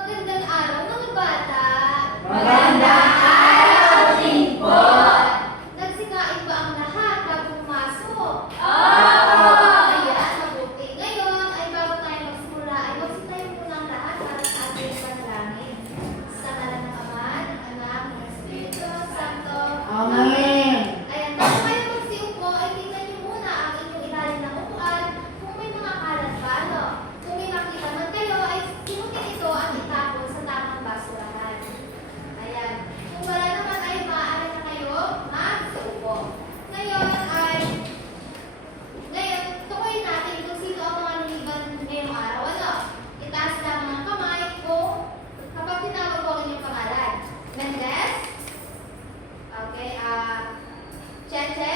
Magandang araw mga bata! Magandang araw din po! Nagsikain ba ang lahat bago pumasok? Oo! Ayan, mabuti. Ngayon ay bago tayo magsimula ay magsitayo muna ang lahat para sa ating panalangin. Sa ngalan ng Ama, ng Anak, ng Espiritu Santo. Amen! Ayan, bago kayo magsiupo ay tingnan niyo muna ang inyong ilalim ng upuan kung may mga kalat pa, no? Kung may makita man kayo ay sinutin ito ang itapon sa tamang basurahan. Ayan. Kung wala naman ay maaari na kayo magsiupo. Ngayon, tukoy natin kung sino ang mga niliban ngayong araw. Ano? Itaas lamang ang kamay kung kapag tinawag ko ang inyong pangalan. Mendez? Okay, Cheche?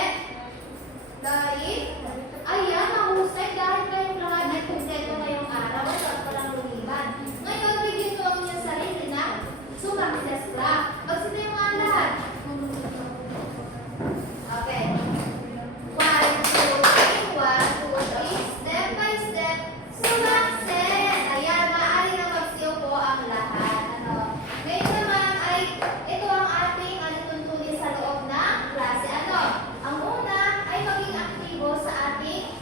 Darin? Ayan, mahusay dahil kayong lahat ay kumpleto ngayong araw at walang lumiban. Ngayon, bigyan ko ang inyong sarili na sumakses lang. Magsitayo nga ang lahat. Okay. 1, 2, 3, 1, 2, 3, step by step, sumakses! Ayan, maaari na magsiupo ang lahat. Ano? Ngayon naman ay, ito ang ating alituntunin sa loob ng klase. Ano? Ang una ay maging aktibo sa ating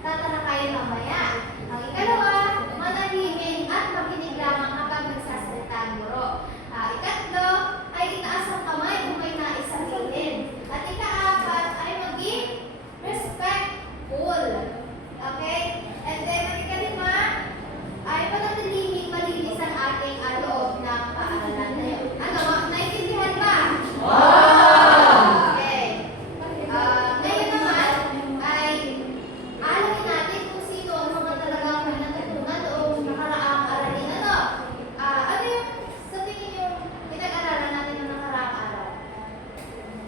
tatalakayin mamaya. Ang ikalawa, manahimik at makinig lamang kapag nagsasalita ang guro. Ikatlo, ay itaas ang kamay kung may nais sabihin. At ikaapat ay maging respectful. Okay? And then, ang ikalima, ay panatiling malinis ang ating loob ng paaralan na yun. Ano? Naintindihan ba? Okay. Ngayon naman ay alamin natin kung sino ang mga talagang may natutunan noong nakaraang aralin. Ano? Ano yung sa tingin yung pinag-aralan natin ng nakaraang araw?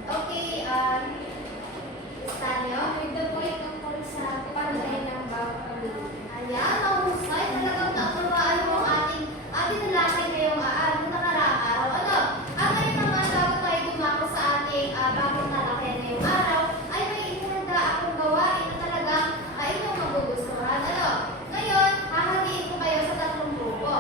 Okay, Estanyo? Ito po yung tungkol sa pagkain ng bawat pamilya. Ayan, mahusay. Talagang naunawaan mo ang ating nalakay ngayong nakaraang araw. Ano? At ngayon naman, bago tayo dumako sa ating bagong nalakay ngayong araw, ay may inihanda akong gawain na talagang inyong magugustuhan. Ano? Ngayon, hahagiin ko kayo sa tatlong grupo.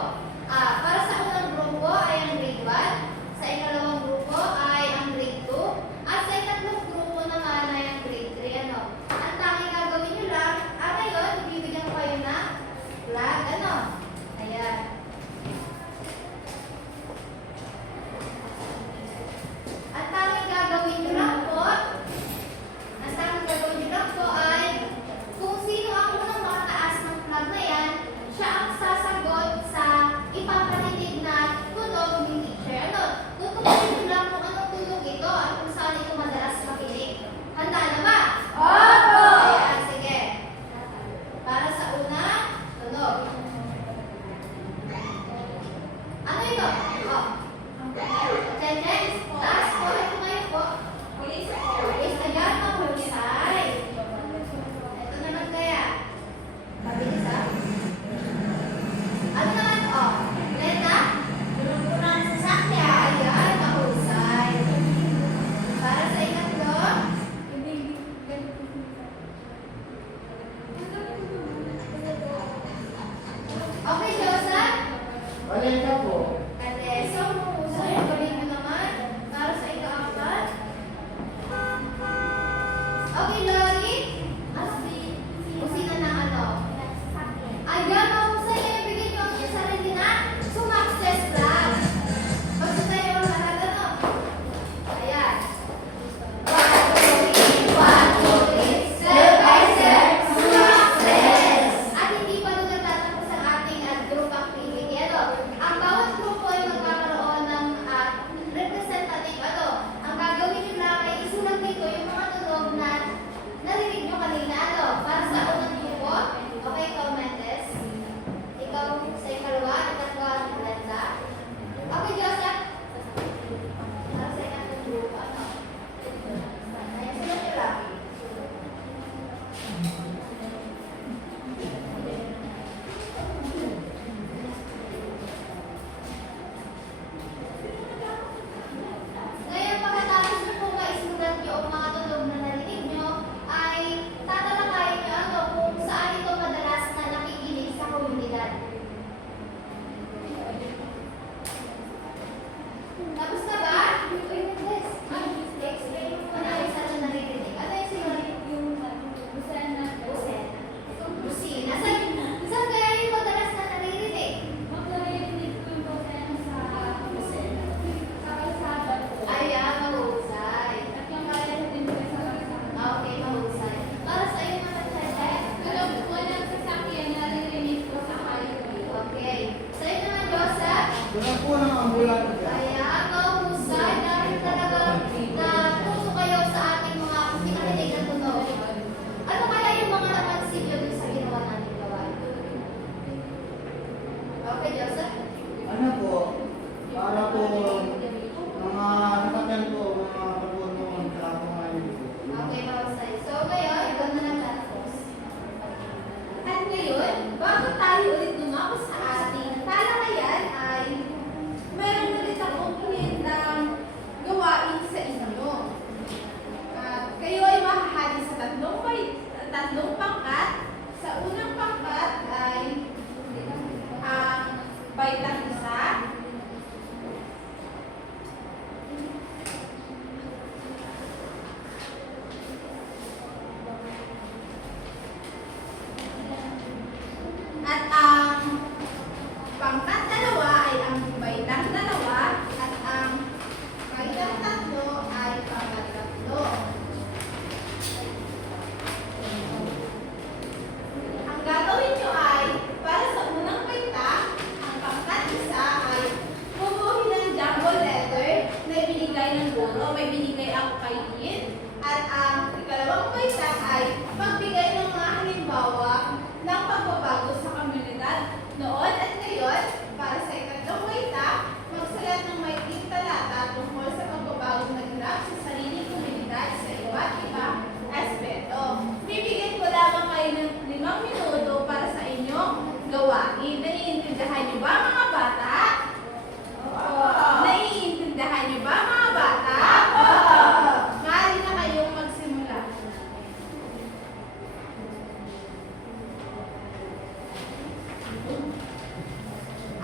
Para sa unang grupo ay ang grade 1, sa ikalawang grupo ay ang grade 2, at sa ikatlong grupo naman ay ang grade 3. Ano? Ang tanging gagawin nyo lang, ngayon, ibibigyan ko kayo ng flag. Ano? Ayan. Ang tanging gagawin nyo lang po ay kung sino ang unang makataas ng flag na yan, siya ang sasagot sa ipapatinig na tunog ni teacher. Ano? Tutukoy nyo lang kung anong tunog ito at kung saan ito madalas makinig. Handa na ba? Opo! Ayan, sige. Para sa unang tunog. Ano ito? Cheche, taas po. Ito ngayon po. Police, ayan, mahusay. Ito naman kaya. Mabilis Ano naman? Leta? Tulong-tulungan sa sakya. Ayan, mahusay. Para sa ikatlo. Okay, Joseph? Alin ka po? Adesso. Kailan po ng ambulante? Ayan, mahusay. Dahil talaga natuto kayo sa ating mga pinarinig na tunog. Ano kaya yung mga napansin nyo dun sa ginawa natin gawain? Okay, Joseph? Ano po? Para po mga nakatyan po, mga pagod noon, kaya po ngayon po. Okay, mahusay. So, ngayon, ito na lang tapos. At ngayon, bago tayo ulit dumako sa ating talakayan ay meron ulit akong hinindang gawain sa inyo. At kayo ay mahahati sa tatlong pangkat. Sa unang pangkat ay ang baitang isa. At ang pangkat dalawa ay ang baitang dalawa at ang baitang tatlo ay pangkat tatlo. Ang gagawin nyo ay para sa unang baita, ang pangkat isa ay bubuhin ng jumble letter na ibinigay ng guro, may binigay ako kay Ian. At ang ikalawang baita ay pagbigay ng mga halimbawa ng pagbabago sa komunidad noon at ngayon. Para sa ikatlong baita, magsulat ng maiting talata tungkol sa pagbabagong naganap sa sariling komunidad sa iba't ibang aspeto. Bibigyan ko lamang kayo ng 5 minuto para sa inyong gawain. Naiintindihan niyo ba mga bata? Naiintindihan niyo ba mga bata? Maaari na kayong magsimula.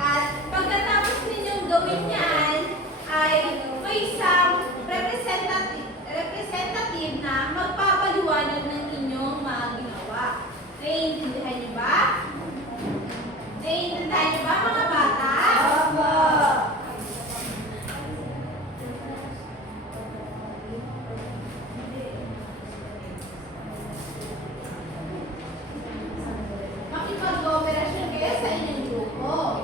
At pagkatapos ninyong gawin yan, ay may isang representative na magpapaliwanag ng inyong mga ginawa. Naiintindihan niyo ba? Naiintindihan niyo ba mga bata? Makipag-cooperasyon kayo sa inyong grupo.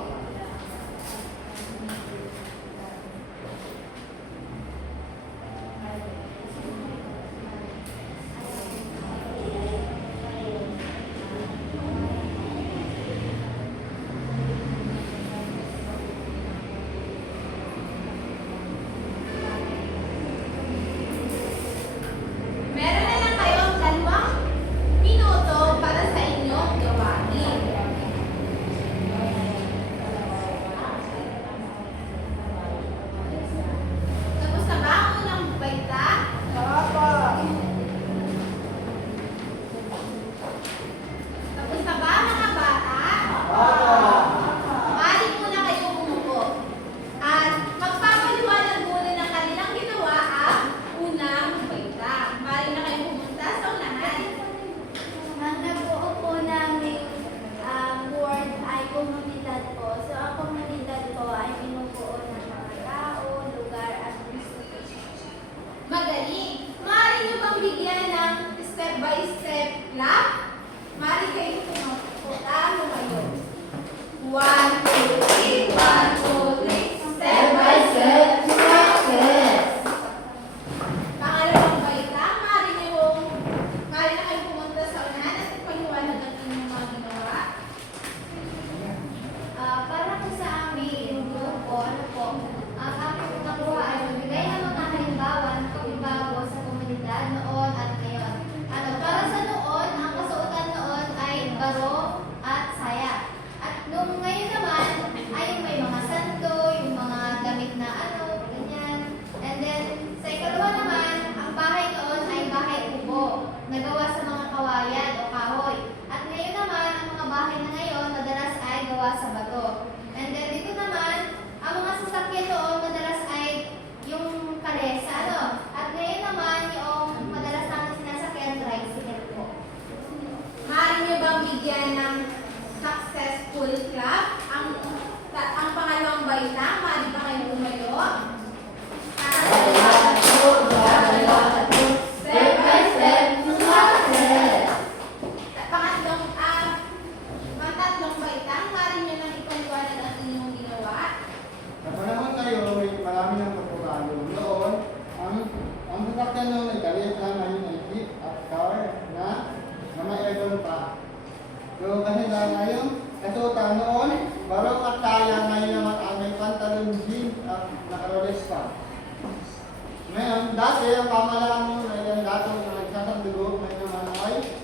dati, ang pamalaan mo na yung datong nagsasandugog, may naman ay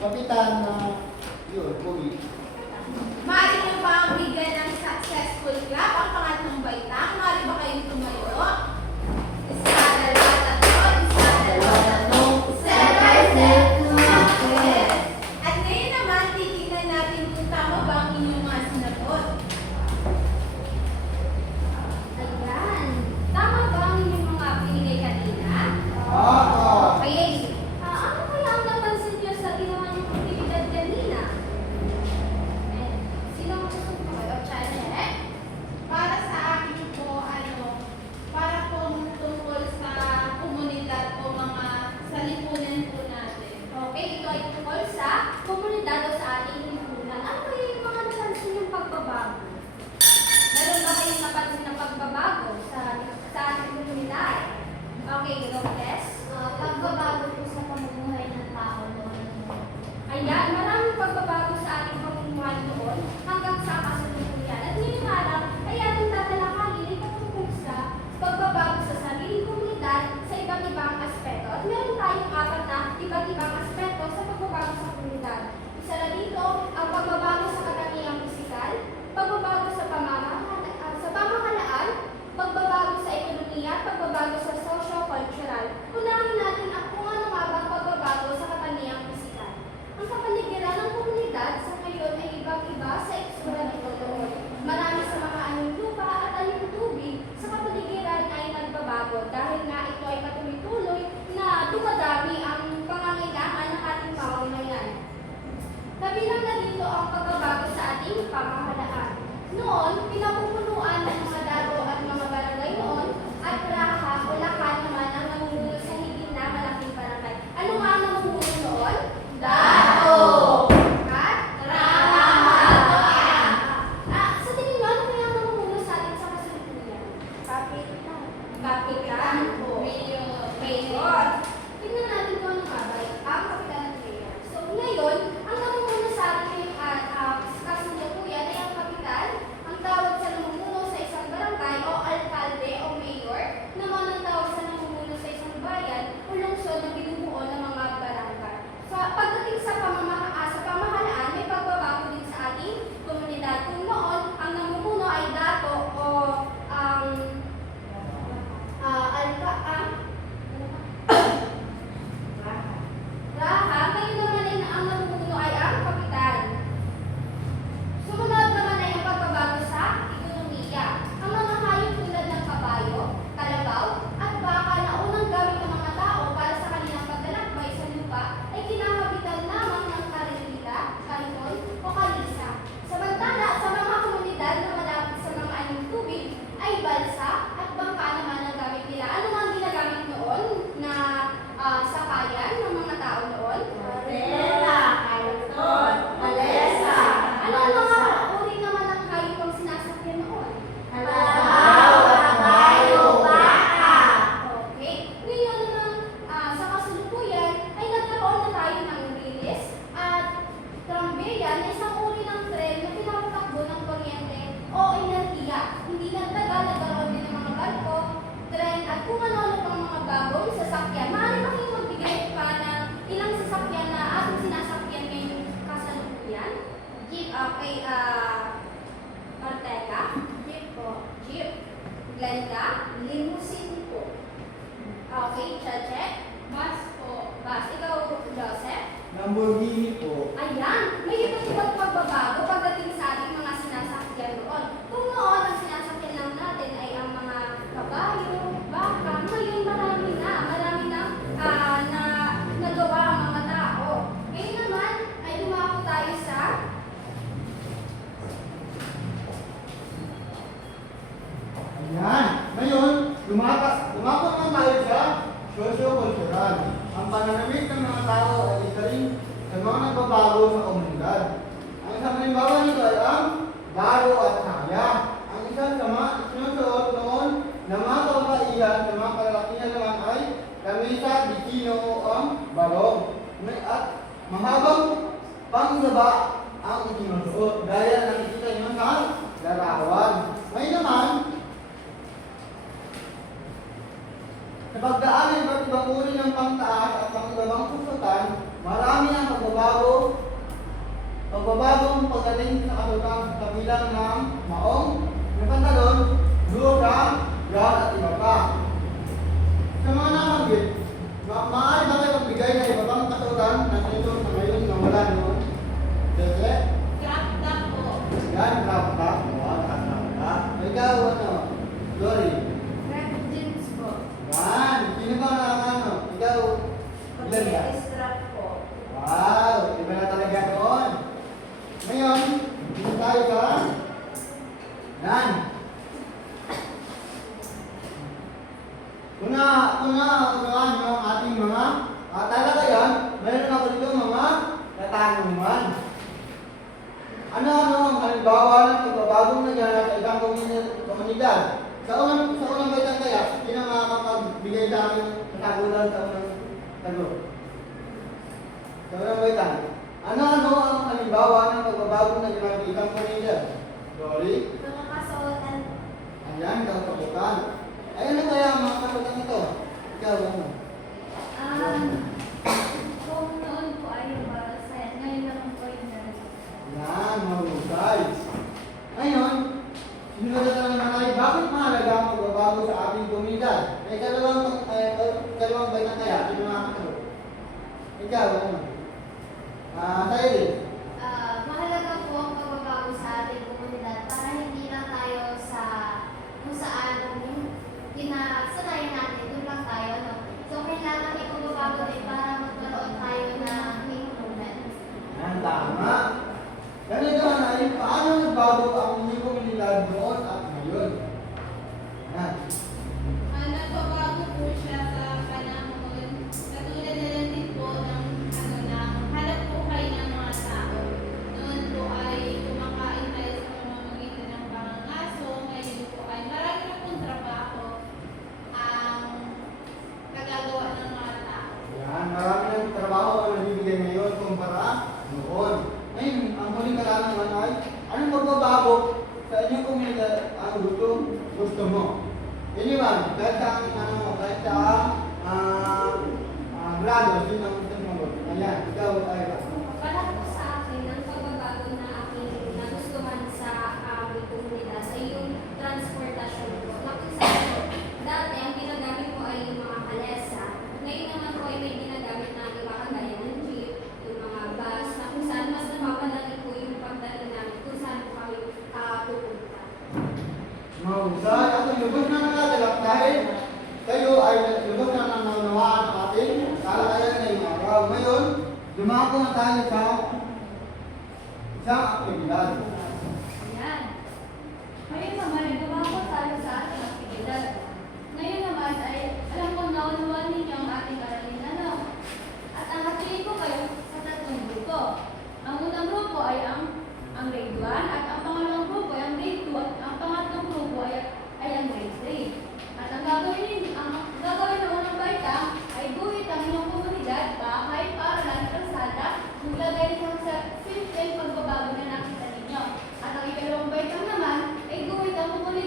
kapitan na yun, Pugi. Maaari niyo ba ang bigyan ng successful clap ang pangatlong baitang? Maaari ba kayong tumayo? Isa, dalawa, tatlo. Isa, dalawa, tatlo. At ngayon naman, titignan natin kung tama ba ang inyong mga sinagot. Ayan. Tama ba ang inyong mga pinigay kanina? Oo. Okay. Ano kaya ang napansin niyo sa ginawa niyong aktibidad kanina? Sino ang gusto mo kayo? Janet? Para sa akin po, para po tungkol sa komunidad o mga salipunan po natin. Okay, ito ay tungkol sa komunidad o sa ating lipunan. Ano kaya yung mga napansin niyong pagbabago? Meron ba kayong napansin na pagbabago sa ating komunidad? Okay, Robles? Pagbabago po sa pamumuhay ng tao noon. Ayan, maraming pagbabago sa ating pamumuhay noon hanggang sa kasalukuyan. At ngayong araw ay ating tatalakayin ito tungkol sa pagbabago sa sariling komunidad sa iba't ibang aspeto. At meron tayong apat na iba't ibang aspeto sa pagbabago sa komunidad. Isa na dito ang pagbabago sa katangiang pisikal, pagbabago sa pamahalaan, pagbabago sa ekonomiya, pagbabago sa socio-cultural. Unahin natin kung ano nga ba ang pagbabago sa katangiang pisikal. Ang kapaligiran ng komunidad sa ngayon ay ibang-iba sa itsura nito noon. Marami sa mga anyong lupa at anyong tubig sa kapaligiran ay nagbabago dahil nga ito ay patuloy-tuloy na dumadami ang pangangailangan ng ating mamamayan. Kabilang na dito ang pagbabago sa ating pamahalaan. Noon, pinapupunuan ng mga dago at mga barangay noon at raha o lakan naman ang namumuno sa higit na malaking barangay. Ano nga ang namumuno noon? Dago! At? Raha! Sa tingin mo, ano kaya ang namumuno sa atin sa kasalukuyan? Kapitan po. Mayor. Tingnan natin kung ano nga ba ang kapitan at mayor. So, ngayon, ang namumuno sa atin at kasalukuyan ay ang kapitan. Ang tawag sa namumuno sa isang barangay o alkalde o mayor, naman ang tawag sa namumuno sa isang bayan o lungsod na binubuo ng mga barangay. Pagdating sa pamahalaan, may pagbabago din sa ating komunidad. Kung noon, ang namumuno ay dato o ang raha, ngayon naman ay ang namumuno ay ang kapitan. Sumunod naman ay ang pagbabago sa ekonomiya. Ang mga hayop tulad ng kabayo, kalabaw, at baka na unang gamit ng mga tao para sa kanilang paglalakbay sa lupa ay kinakapitan lamang ng karilita, kariton, o kalisa. Samantala, sa mga komunidad na malapit sa mga anyong tubig ay balsa at bangka naman ang gamit nila. Ano ang ginagamit noon na sakayan ng mga tao noon? Ano ang mga uri naman ng hayop ang sinasakyan noon? Okay. Ngayon naman, sa kasalukuyan, ay nagkaroon na tayo ng riles at trambeya na isang uri ng tren na pinapatakbo ng kuryente o enerhiya. Hindi nagtagal, nagkaroon din ng mga barko, tren at kung ano-ano pang mga bagong sasakyan. Maaari ba kayong magbigay pa ng ilang sasakyan na ating sinasakyan ngayong kasalukuyan? Jeep. Okay, Ortega? Jeep po. Jeep. Glenda? Limousine po. Okay, Chache? Bus po. Bus. Ikaw, Joseph? Lamborghini po. Ayan, may iba't ibang pagbabago pagdating sa ating mga sinasakyan noon. Kung noon ang sinasakyan lang natin ay ang mga kabayo, baka, ngayon marami na na nagawa ang mga tao. Ngayon naman ay lumako tayo sa Ayan. Ngayon, lumako naman tayo sa socio-cultural. Ang pananamit ng mga tao ay isa rin sa mga nagbabago sa komunidad. Ang isang halimbawa nito ay ang baro at saya. Ang isang sinusuot noon na mga kababaihan, na mga kalalakihan naman ay kamisa, bikino o ang barong. At mahabang pangsaba ang isinusuot. Gaya na nakikita nyo sa larawan. Ngayon naman, sa pagdaan pagdating sa katutang sa bilang ng maong, ng pantalon, blusa, gown at iba pa. Sa mga nabanggit, maaari ba kayo magbigay na iba pang katutan na ito sa ngayon na wala noon? Dede? Crop top po. Yan, crop top. Ikaw, ano? Lori? Red jeans po. Yan. Sino ba na ano? Ikaw? Ilan ba? Strap po. Wow! Iba na talaga doon. Ngayon, dito tayo sa yan. Unahan nyo ang ating mga talaga yan, mayroon ako dito mga katanungan. Ano ang halimbawa ng pagbabagong nangyari sa isang komunidad? Sa unang baitan kaya, sino makakapagbigay sa akin kasagutan sa unang tanong? Sa unang baitan. Ano ang halimbawa ng pagbabagong nangyari sa isang komunidad? Dory? Mga kasuotan. Ayan, kasagutan. Ayan na kaya ang mga kasagutan ito. Ikaw, ano? Kung noon po ay malasaya, ngayon naman po yung dalawa. Yan, mahusay. Ngayon, sinunod na naman ay bakit mahalaga ang pagbabago sa ating komunidad? Dalawang baitan kaya, sino makakasagot? Ikaw, ano? Tayo din. Mahalaga po ang pagbabago sa ating komunidad para hindi lang tayo sa kung saan kinasanayan natin, doon lang tayo. No? So, kailangan may pagbabago din para magkaroon tayo ng improvement. Yan, tama. Ganito na ay paano nagbago ang inyong komunidad noon at ngayon? Yan. Nagbabago po siya sa panahon. Katulad na lang din po ng na hanap po kayo ng mga tao. Noon po ay kumakain tayo sa pamamagitan ng pangangaso. Ngayon po ay marami na pong trabaho ang kagagawa ng mga tao. Yan, marami ng trabaho ang nabibigay ngayon kumpara noon. Ngayon, ang huling katanungan ay, anong magbabago sa inyong komunidad ang gusto mo? Anyone, kahit sa grado, sino ang gusto mo? Ayan, ikaw ay Para po sa akin, ang pagbabago na aking nagustuhan sa aming komunidad ay yung transportasyon po. Na kung saan po, dati ang ginagamit po ay yung mga kalesa. Ngayon naman po ay may ginagamit na iba kagaya ng jeep, yung mga bus, na kung saan mas napapadali po yung pagdali namin kung saan po kami pupunta. mahusay. Ako lubos na nakatalak dahil kayo ay lubos na nanunawaan ang ating kalakayan ngayong araw. Ngayon, dumako na tayo sa isang aktibidad. Ayan. Ngayon naman, dumako tayo sa ating aktibidad. Ngayon naman ay, alam ko naunawan ninyo ang ating aralin ano. At ang hatiin ko kayo sa tatlong grupo. Ang unang grupo ay ang grade 1 at ang pangalawang grupo ay ang grade 2 at ang pangatlong grupo ay ang grade 3. At ang gagawin ng unang baita ay guhit ang inyong komunidad, bahay, paaralan, kalsada, maglagay ng simpleng pagbabago na nakita ninyo. At ang ikalawang baita naman ay guhit ang komunidad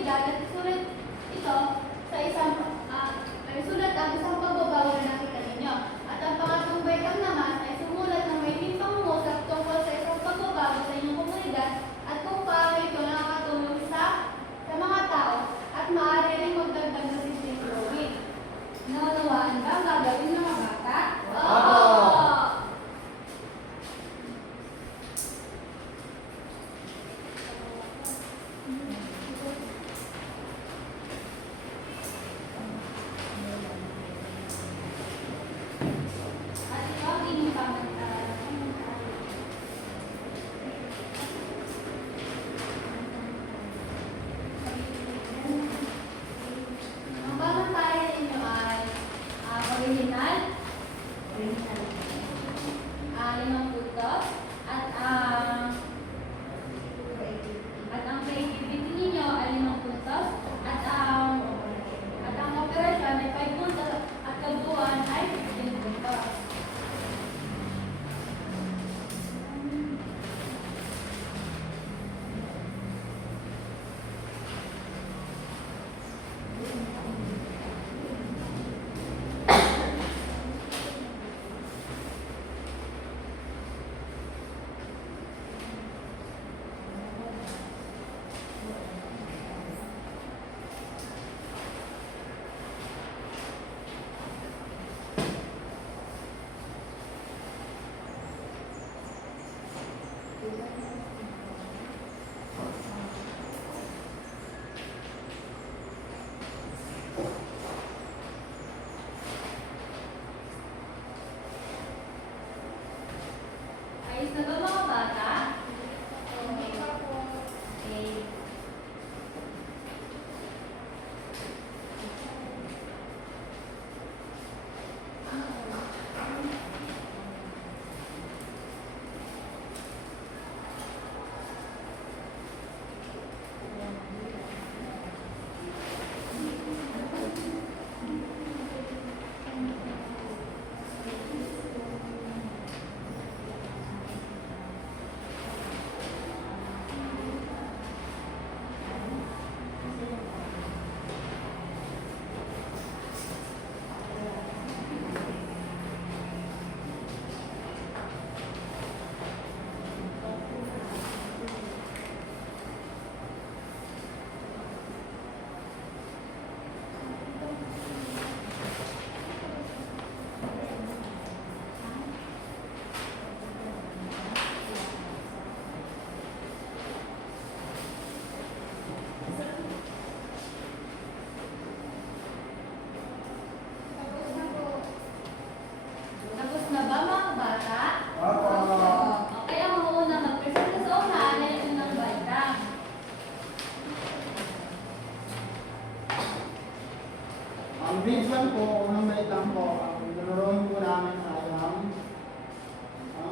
Minsan po, unang bait lang po, ang naroon po namin ay ang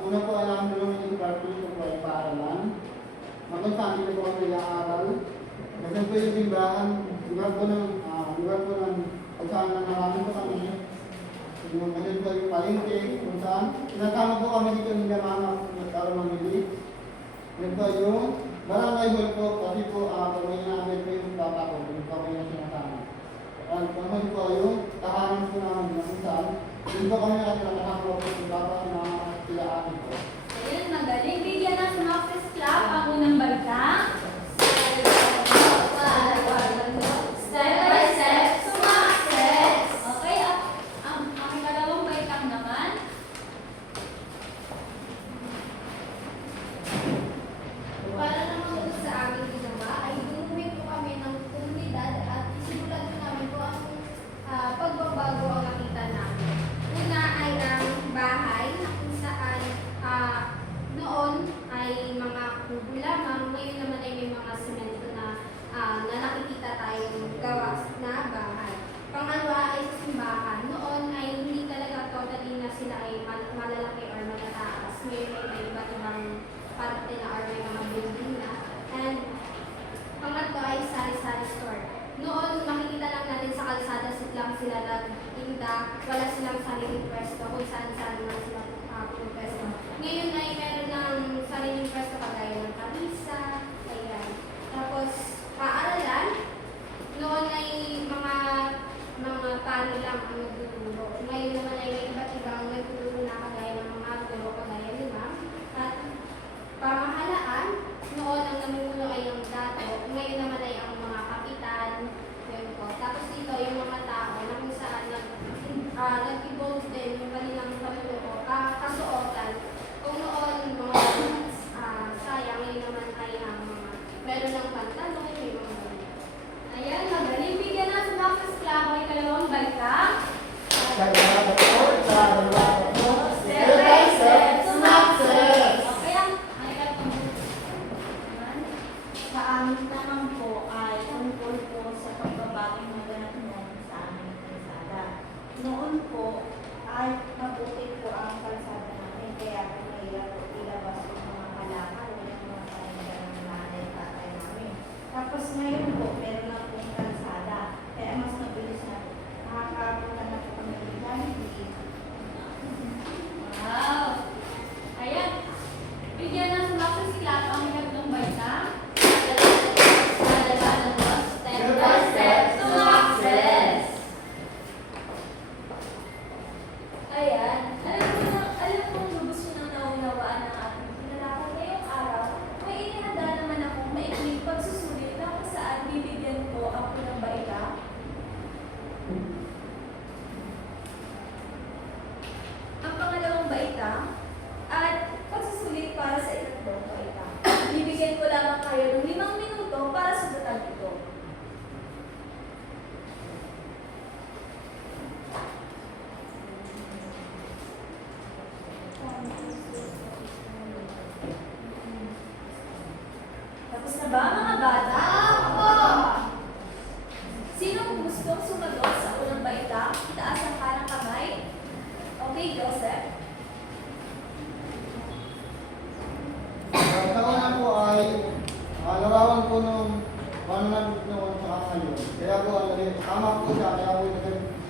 una po ay ang dalawang yung department po ay paaralan. Kung dito po kami nag-aaral. Kasi po yung simbahan, lugar po ng kung saan nangarami po kami. Yung ganun po yung palengke, kung saan. Sinasama po kami dito ng Yamama, nagkaroon ng milit. Yun po yung barangay hall po, kasi po pag-uwi namin po yung papa ko, yung kami na sinasama. At kung po yung tahanan po namin na kung saan, yun po kami nakasama po yung papa na sila atin po. Ayun, magaling. Bigyan ng Sumakses Club ang unang balita. Step by step, sumakses. Okay, at ang ikalawang baitang naman. Para naman po sa aming ginawa ay bumuhay po kami ng komunidad at isimulan po namin po ang pagbabago ang nakita namin. Una ay ang bahay na kung saan noon ay mga kubo lamang, ngayon naman ay may mga semento na nakikita tayong gawas na bahay. Pangalawa ay sa simbahan. Noon ay hindi talaga totally na sila ay malalaki or matataas. Ngayon ay may iba't ibang parte na or may mga building na. And pangatlo ay sari-sari store. Noon makikita lang natin sa kalsada lang sila nagtinda, wala silang sariling pwesto kung saan-saan lang sila pwesto. Ngayon ay meron ng sariling pwesto kagaya ng kamisa, ayan. Tapos paaralan, noon ay mga pari lang ang nagtuturo. Ngayon naman ay may iba't ibang nagtuturo na kagaya ng mga guro kagaya ni ma'am. At pamahalaan, noon ang namumuno ay ang dato, ngayon naman ay ang mga kapitan, yun po. Tapos dito yung mga tao na kung saan nag-evolve din yung kanilang panuno, kasuotan. Kung noon mga sayang, ngayon naman ay ang mga meron ng pantalon, may mga Ayan, magaling. Bigyan ng Sumakses Club ang ikalawang balita. Step by step, sumakses. Okay, ang ikalawang naman. Sa amin naman po ay tungkol po sa pagbabagong naganap noon sa aming kalsada. Noon po ay mabuti po ang kalsada namin kaya po mahirap po ilabas yung mga kalakal o yung mga paninda ng nanay at tatay namin. Tapos ngayon po meron na pong kalsada kaya mas mabilis na po. Nakakapunta na po kami ng Jollibee. Wow! Ayan. Bigyan ng Sumakses Club ang ikatlong balita. Step by step, sumakses. Ayan. Alam ko lubos ko nang naunawaan ang ating pinalakad ngayong araw. May inihanda naman akong maikling pagsusulit na kung saan bibigyan ko ang unang baita. Ang pangalawang baita at pagsusulit para sa ikatlong baita. Bibigyan ko lamang kayo ng 5 minuto para sagutan ito. Tapos na ba mga bata? Opo! Sino gustong sumagot sa unang baita? Taas ang kanang kamay. Okay, Joseph? Sa una po ay larawan po nung panunod noon sa ngayon. Kaya po, tama po siya, kaya po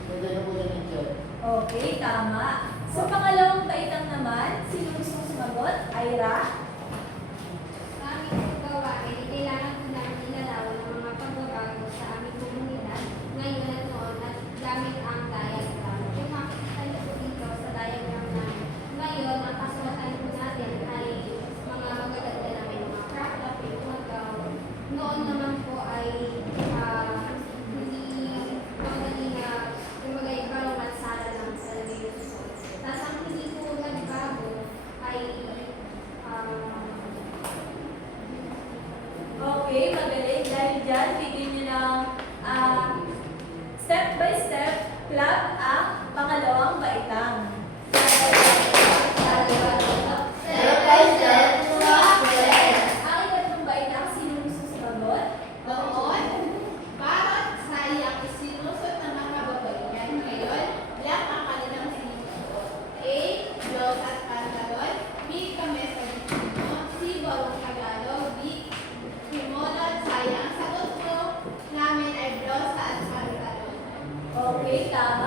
nagay na po siya ng check. Okay, tama. Sa pangalawang baitang naman, sino gustong sumagot? Ira? Sa aming gawain, kailangan po namin ilalawan ang mga pagbabago sa aming komunidad ngayon at noon at gamit ang diagram. Kung makikita niyo po dito sa diagram namin, ngayon ang kasulatan po natin ay mga magaganda namin, mga crop top, yung mga gown. Noon naman po ay hindi madali na kumbaga parang mansala lang sa lagay ng susunod. Tapos ang hindi po nagbago ay Okay, tama.